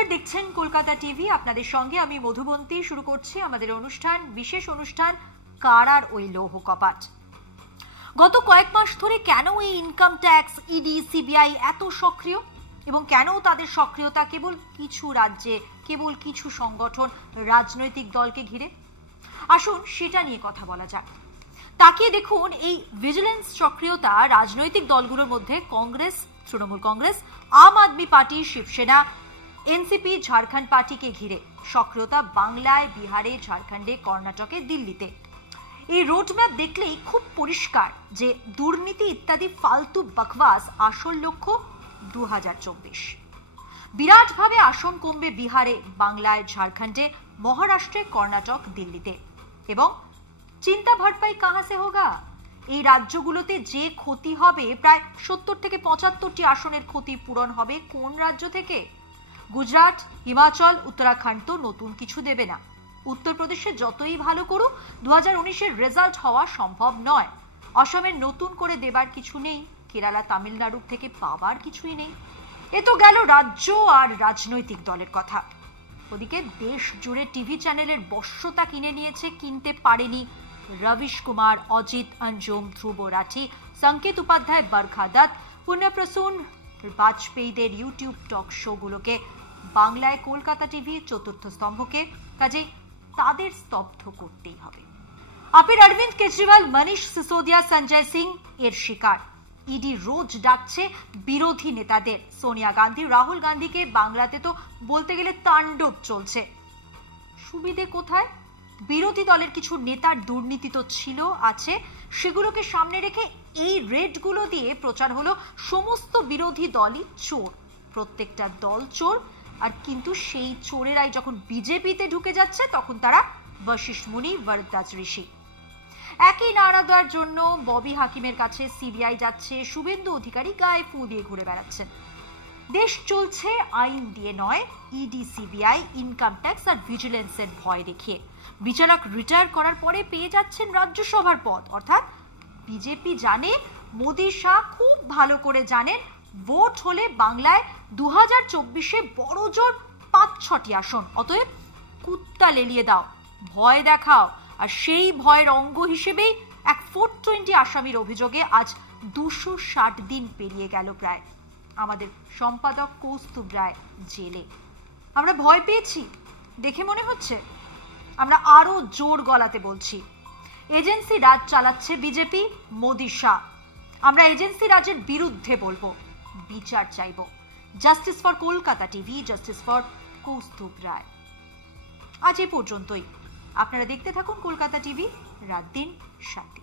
নমস্কার, দেখছেন কলকাতা টিভি। আপনাদের সঙ্গে আমি মধুবন্তী। শুরু করছি আমাদের অনুষ্ঠান, বিশেষ অনুষ্ঠান কারার ওই লৌহ কপাট। গত কয়েক মাস ধরে কেন এই ইনকাম ট্যাক্স, ইডি, সিবিআই এত সক্রিয় এবং কেন তাদের সক্রিয়তা কেবল কিছু রাজ্যে, কেবল কিছু সংগঠন, রাজনৈতিক দলকে ঘিরে? আসুন সেটা নিয়ে কথা বলা যাক। তাকিয়ে দেখুন এই ভিজিলেন্স সক্রিয়তা রাজনৈতিক দলগুলোর মধ্যে কংগ্রেস, তৃণমূল কংগ্রেস, আম আদমি পার্টি, শিবসেনা, এনসিপি, ঝাড়খণ্ড পার্টিকে ঘিরে সক্রিয়তা বাংলায়, বিহারে, ঝাড়খণ্ডে, কর্ণাটকে, দিল্লিতে। এই রোডম্যাপ দেখলেই খুব পরিষ্কার যে দুর্নীতি ইত্যাদি ফালতু বকওয়াস আসল লক্ষ্য 2024। বিরাটভাবে আসন কমবে বিহারে, বাংলায়, ঝাড়খণ্ডে, মহারাষ্ট্রে, কর্ণাটক, দিল্লিতে। এবং চিন্তা ভরপাই কাহা সে হোগা? এই রাজ্যগুলোতে যে ক্ষতি হবে, প্রায় 70 থেকে 75টি আসনের ক্ষতি পূরণ হবে কোন রাজ্য থেকে? গুজরাট, হিমাচল, উত্তরাখণ্ড তো নতুন কিছু দেবে না। উত্তরপ্রদেশে যতই ভালো করুক 2019-এর রেজাল্ট হওয়া সম্ভব নয়। অসমের নতুন করে দেবার কিছু নেই, কেরালা, তামিলনাড়ুর থেকে পাবার কিছুই নেই। এ তো গেল রাজ্য আর রাজনৈতিক দলের কথা। ওদিকে দেশ জুড়ে টিভি চ্যানেলের বশ্যতা কিনে নিয়েছে, কিনতে পারেনি রবিশ কুমার, অজিত, অঞ্জুম, ধ্রুব রাঠি, সংকেত উপাধ্যায়, বরখা দত্ত, পুণ্যপ্রসূন বাজপেয়ীদের ইউটিউব টক শোগুলোকে, বাংলায় কলকাতা টিভি চতুর্থ স্তম্ভকে। কাজে তাদের স্তব্ধ করতেই হবে। আপের অরবিন্দ কেজরিওয়াল, মনীষ সিসোদিয়া, সঞ্জয় সিং এর শিকার। ইডি রোজ ডাকছে বিরোধী নেতাদের। সোনিয়া গান্ধী, রাহুল গান্ধীকে বাংলাতে তো বলতে গেলে তাণ্ডব চলছে। সুবিধে কোথায়? বিরোধী দলের কিছু নেতার দুর্নীতি তো ছিল, আছে, সেগুলোকে সামনে রেখে এই রেডগুলো দিয়ে প্রচার হলো সমস্ত বিরোধী দলই চোর, প্রত্যেকটা দল চোর। আর কিন্তু সেই চোরেরাই যখন বিজেপিতে ঢুকে যাচ্ছে তখন তারা বশিষ্ঠ মুনি, বরদাস ঋষি। একই নাড়া দেওয়ার জন্য ববি হাকিমের কাছে সিবিআই যাচ্ছে, শুভেন্দু অধিকারী গায়ে ফু দিয়ে ঘুরে বেড়াচ্ছেন। দেশ চলছে আইন দিয়ে নয়, ইডি, সিবিআই, ইনকাম ট্যাক্স আর ভিজিলেন্সের ভয় দেখিয়ে। বিচারক রিটায়ার করার পরে পেয়ে যাচ্ছেন রাজ্যসভার পদ। অর্থাৎ বিজেপি জানে, মোদী শাহ খুব ভালো করে জানেন, ভোট হলে বাংলায় 2024-এ বড় জোর 5-6টি আসন। অতএব কুত্তা লেলিয়ে দাও, ভয় দেখাও। আর সেই ভয়ের অঙ্গ হিসেবেই এক 420 আসামির অভিযোগে আজ 260 দিন পেরিয়ে গেল প্রায়। আমাদের সম্পাদক কৌস্তুভ রায় জেলে। আমরা ভয় পেয়েছি দেখে মনে হচ্ছে? আমরা আরো জোর গলাতে বলছি, এজেন্সি রাজ চালাচ্ছে বিজেপি, মোদী শাহ। আমরা এজেন্সি রাজের বিরুদ্ধে বলবো, বিচার চাইব। Justice for Kolkata TV, justice for Kaustubh Roy. আজ এ পর্যন্তই। আপনারা দেখতে থাকুন কলকাতা টিভি, রাত দিন 7।